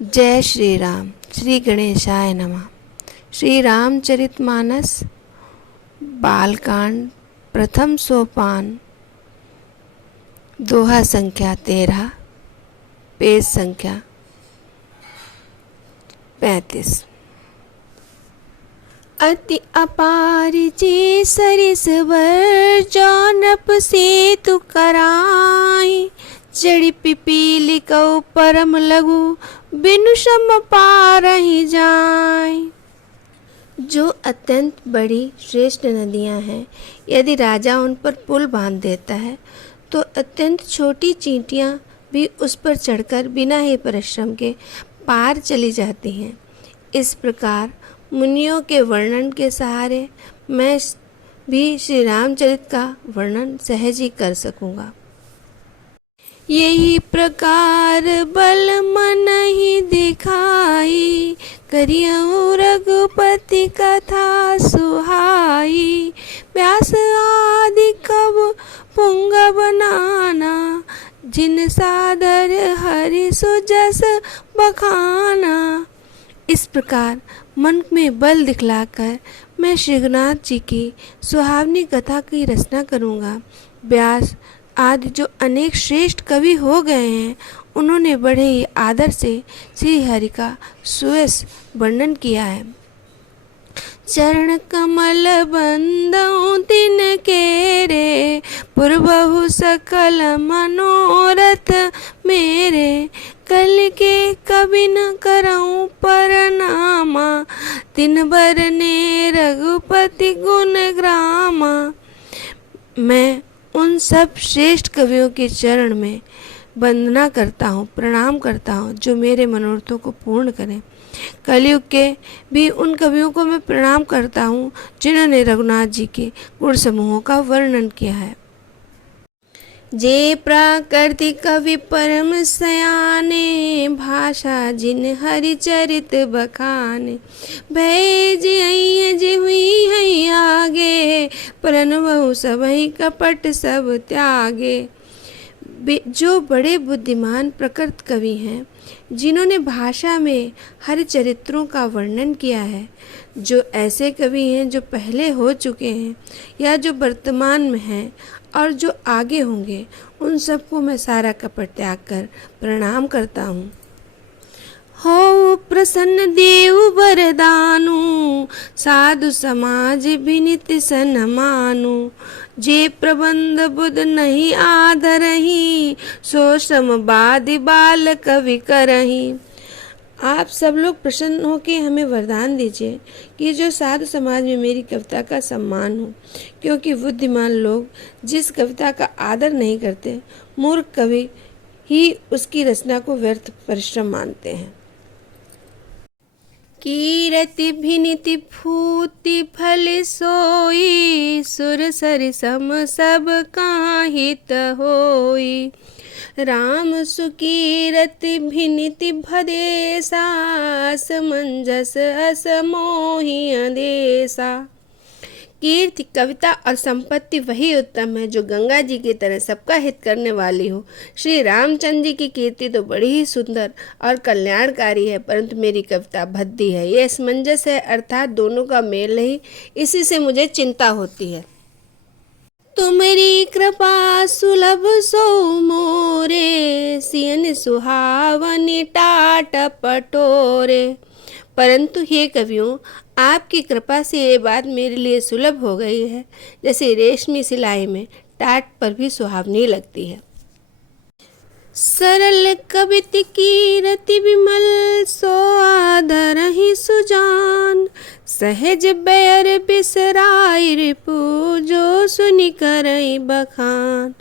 जय श्री राम। श्री गणेशाय नमः। श्री रामचरितमानस बालकांड प्रथम सोपान, दोहा संख्या 13, पेज संख्या 35। अति अपार जे सरिस वर जौनप से तु कराई, जड़ी पिपीली कौ परम लघु बिनु सम पारहि जाय। जो अत्यंत बड़ी श्रेष्ठ नदियां हैं, यदि राजा उन पर पुल बांध देता है तो अत्यंत छोटी चींटियां भी उस पर चढ़कर बिना ही परिश्रम के पार चली जाती हैं। इस प्रकार मुनियों के वर्णन के सहारे मैं भी श्री रामचरित का वर्णन सहज ही कर सकूंगा। यही प्रकार बल मन ही दिखाई, करियऊ रघुपति कथा सुहाई। व्यास आदि कब पुंग बनाना, जिन सादर हरि सुजस बखाना। इस प्रकार मन में बल दिखलाकर मैं श्री रघुनाथ जी की सुहावनी कथा की रचना करूँगा। व्यास आदि जो अनेक श्रेष्ठ कवि हो गए हैं, उन्होंने बड़े ही आदर से श्री हरि का सुयस वर्णन किया है। चरण कमल बंदौ तिन के रे, पुरबहु सकल मनोरथ मेरे। कल के कवि न करऊं परनामा, तिन बरने रघुपति गुण ग्रामा। मैं उन सब श्रेष्ठ कवियों के चरण में वंदना करता हूँ, प्रणाम करता हूँ, जो मेरे मनोरथों को पूर्ण करें। कलयुग के भी उन कवियों को मैं प्रणाम करता हूँ जिन्होंने रघुनाथ जी के गुण समूहों का वर्णन किया है। जे प्राकृतिक कवि परम सयाने, भाषा जिन हरिचरित बखाने। भय जे हुई है आगे, परन बहु सबहि कपट सब त्यागे। जो बड़े बुद्धिमान प्रकृत कवि हैं, जिन्होंने भाषा में हरिचरित्रों का वर्णन किया है। जो ऐसे कवि हैं जो पहले हो चुके हैं या जो वर्तमान में हैं और जो आगे होंगे, उन सबको मैं सारा कपट त्याग कर प्रणाम करता हूँ। हो प्रसन्न देव वरदानु, साधु समाज विनित सन्मानु। जे प्रबंध बुध नहीं आदरही, सो श्रम बादि बाल कवि करही। आप सब लोग प्रसन्न हो के हमें वरदान दीजिए कि जो साधु समाज में मेरी कविता का सम्मान हो, क्योंकि बुद्धिमान लोग जिस कविता का आदर नहीं करते, मूर्ख कवि ही उसकी रचना को व्यर्थ परिश्रम मानते हैं। कीरति भिनिति फूति फल सोई, सुर सर सम सब काहित होई। राम सुकीरति भिनिति भदेसा, समंजस असमोहि अंदेसा। कीर्ति, कविता और संपत्ति वही उत्तम है जो गंगा जी की तरह सबका हित करने वाली हो। श्री रामचंद्र जी की कीर्ति तो बड़ी ही सुंदर और कल्याणकारी है, परंतु मेरी कविता भद्दी है। ये असमंजस है, अर्थात दोनों का मेल नहीं। इसी से मुझे चिंता होती है। तुमरी कृपा सुलभ सो मोरे, सियन सुहावनी टाट पटोरे। परंतु हे कवियों, आपकी कृपा से ये बात मेरे लिए सुलभ हो गई है, जैसे रेशमी सिलाई में टाट पर भी सुहावनी लगती है। सरल कवित की रति विमल, सो आदर ही सुजान। सहज बैर बिसराई रिपु, जो सुनि करई बखान।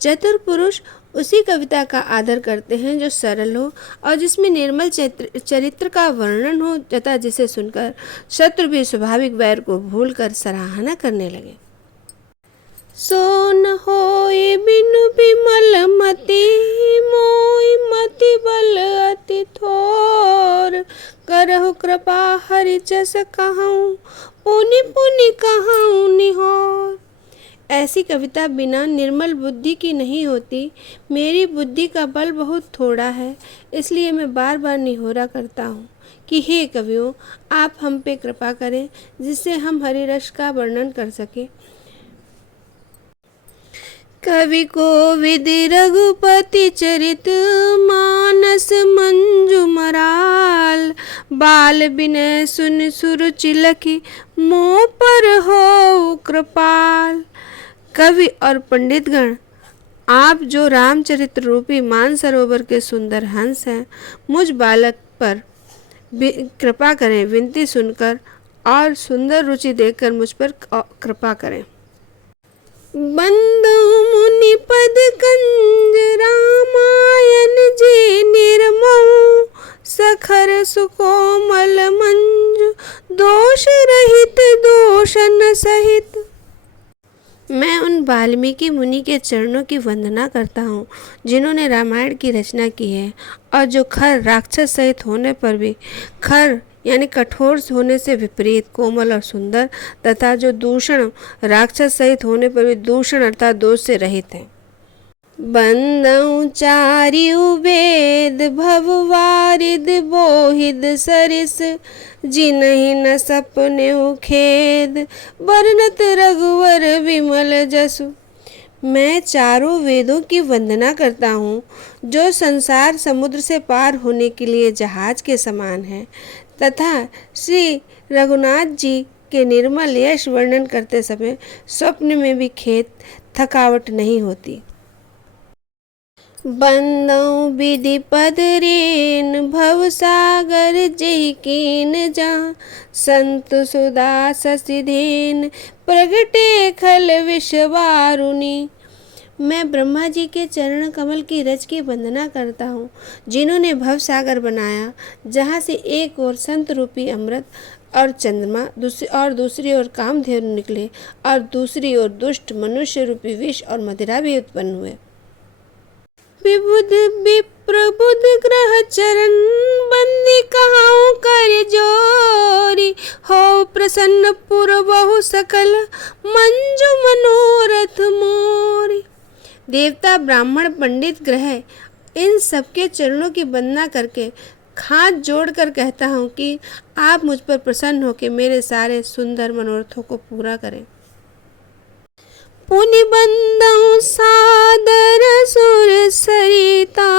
चतुर पुरुष उसी कविता का आदर करते हैं जो सरल हो और जिसमें निर्मल चरित्र का वर्णन हो, तथा जिसे सुनकर शत्रु भी स्वाभाविक वैर को भूलकर सराहना करने लगे। सो न होए बिनु बिमल मति, मोहि मति बल अति थोर। करहु कृपा हरि जस कहूँ, पुनि पुनि कहूँ निहोर। ऐसी कविता बिना निर्मल बुद्धि की नहीं होती। मेरी बुद्धि का बल बहुत थोड़ा है, इसलिए मैं बार बार निहोरा करता हूँ कि हे कवियों, आप हम पे कृपा करें जिससे हम हरिरस का वर्णन कर सकें। कवि कोविद रघुपति चरित मानस मंजू मराल, बाल बिनय सुन सुरुचि लखी मोह पर हो कृपाल। कवि और पंडितगण, आप जो रामचरित्र रूपी मानसरोवर के सुंदर हंस हैं, मुझ बालक पर कृपा करें, विनती सुनकर और सुंदर रुचि देखकर मुझ पर कृपा करें। बंदु मुनि पद कंज रामायण जी निर्महु, सखर सुकोमल मंजु दोष रहित दोषन सहित। मैं उन वाल्मीकि मुनि के चरणों की वंदना करता हूँ जिन्होंने रामायण की रचना की है और जो खर राक्षस सहित होने पर भी खर यानी कठोर होने से विपरीत कोमल और सुंदर, तथा जो दूषण राक्षस सहित होने पर भी दूषण अर्थात दोष से रहित है। बंदउ चारिउ वेद भववारिद बोहिद सरिस, जिनहि न सपने खेद वर्णत रघुवर विमल जसु। मैं चारों वेदों की वंदना करता हूँ जो संसार समुद्र से पार होने के लिए जहाज के समान है, तथा श्री रघुनाथ जी के निर्मल यश वर्णन करते समय स्वप्न में भी खेद थकावट नहीं होती। बंदौ विधि पद रेन भव सागर जेहि कीन जा, संत सुदा ससिधेन प्रगटे खल विषवारुणी। मैं ब्रह्मा जी के चरण कमल की रज की वंदना करता हूँ जिन्होंने भव सागर बनाया, जहाँ से एक ओर संत रूपी अमृत और चंद्रमा दूसरी ओर कामधेनु निकले और दूसरी ओर दुष्ट मनुष्य रूपी विष और मदिरा भी उत्पन्न हुए। विबुध विप्रबुध ग्रह चरण बंदी कहाऊं कर जोरी, हो प्रसन्न पुर बहु सकल मंजु मनोरथ मोरी। देवता ब्राह्मण पंडित ग्रह इन सबके चरणों की वंदना करके हाथ जोड़कर कहता हूँ कि आप मुझ पर प्रसन्न होकर मेरे सारे सुंदर मनोरथों को पूरा करें। पुनि बंदउ सादर सुर सरिता,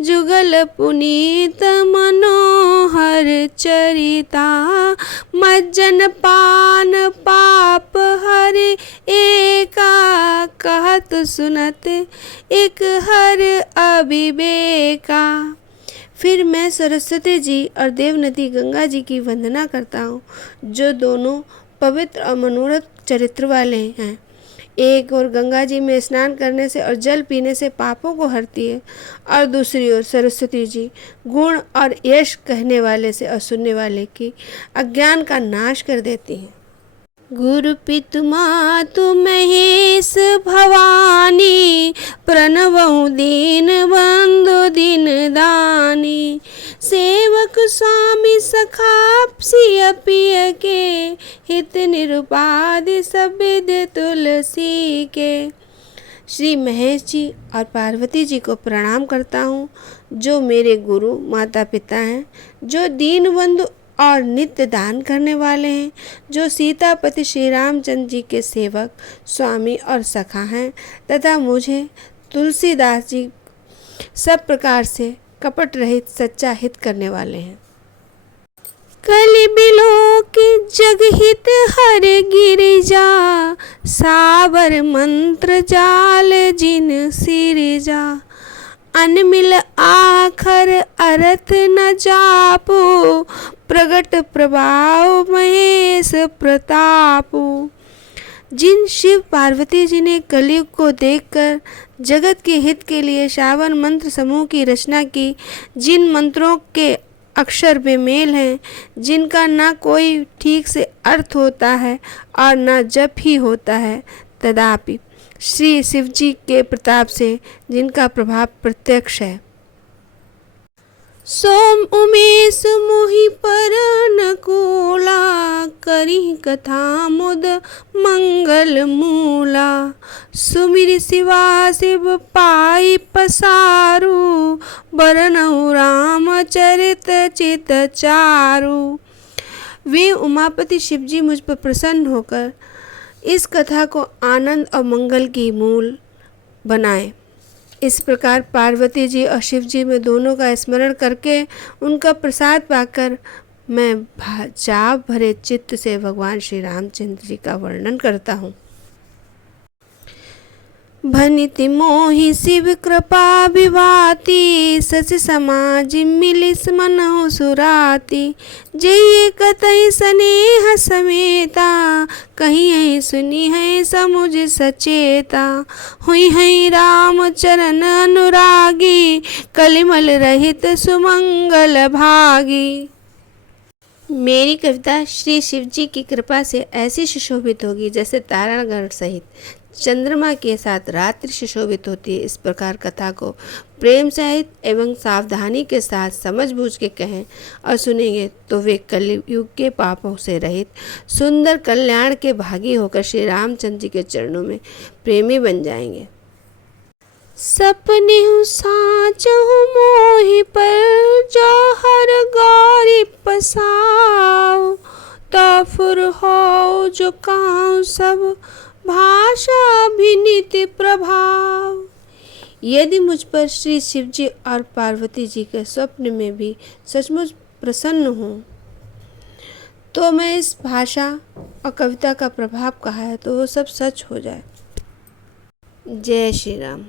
जुगल पुनीत मनोहर चरिता। मज्जन पान पाप हरे एका, कहत सुनत एक हर अविवेका। फिर मैं सरस्वती जी और देवनदी गंगा जी की वंदना करता हूँ जो दोनों पवित्र और मनोरथ चरित्र वाले हैं। एक ओर गंगा जी में स्नान करने से और जल पीने से पापों को हरती है और दूसरी ओर सरस्वती जी गुण और यश कहने वाले से और सुनने वाले की अज्ञान का नाश कर देती हैं। गुरु पितु मातु महेश भवानी, प्रणवहु दीन बंधु दिन दानी। सेवक स्वामी सखा सिय पिय के, हित निरुपाधि सबिध तुलसी के। श्री महेश जी और पार्वती जी को प्रणाम करता हूँ जो मेरे गुरु माता पिता हैं, जो दीन बंधु और नित्य दान करने वाले हैं, जो सीतापति श्री रामचंद्र जी के सेवक स्वामी और सखा हैं, तथा मुझे तुलसीदास जी सब प्रकार से कपट रहित सच्चा हित करने वाले हैं। कलि बिलोक जगहित हर गिरिजा, सावर मंत्र जाल जिन सिरजा। अनमिल आखर अर्थ न जापो, प्रगट प्रभाव महेश प्रतापो। जिन शिव पार्वती जी ने कलयुग को देखकर जगत के हित के लिए श्रावण मंत्र समूह की रचना की, जिन मंत्रों के अक्षर बेमेल हैं, जिनका ना कोई ठीक से अर्थ होता है और ना जप ही होता है, तदापि श्री शिवजी के प्रताप से जिनका प्रभाव प्रत्यक्ष है। सोम उमेश मोहि पर नकुला, करी कथा मुद मंगल मूला। सुमिर शिवा शिव पाई पसारू, बरनऊ रामचरित चित चारु। वे उमापति शिवजी मुझ पर प्रसन्न होकर इस कथा को आनंद और मंगल की मूल बनाए। इस प्रकार पार्वती जी और शिव जी में दोनों का स्मरण करके उनका प्रसाद पाकर मैं चाव भरे चित्त से भगवान श्री रामचंद्र जी का वर्णन करता हूँ। भनिति मोहि शिव कृपा विभाति, सच समाज मिलिस मनहु सुराति। जइए कतई स्नेह समेता, कहीं है सुनी है समुझ सचेता। हुई है राम चरण अनुरागी, कलिमल रहित सुमंगल भागी। मेरी कविता श्री शिव जी की कृपा से ऐसी सुशोभित होगी जैसे तारागण सहित चंद्रमा के साथ रात्रि सुशोभित होती है। इस प्रकार कथा को प्रेम सहित एवं सावधानी के साथ समझ बूझ के कहें और सुनेंगे तो वे कलयुग के पापों से रहित सुंदर कल्याण के भागी होकर श्री रामचंद्र जी के चरणों में प्रेमी बन जाएंगे। सपने साँच मोहि पर, जो हर गौरी पसाओ। तो फुर हो जो काऊ सब, भाषा भी नित्य प्रभाव। यदि मुझ पर श्री शिव जी और पार्वती जी के स्वप्न में भी सचमुच प्रसन्न हूँ तो मैं इस भाषा और कविता का प्रभाव कहा है तो वो सब सच हो जाए। जय श्री राम।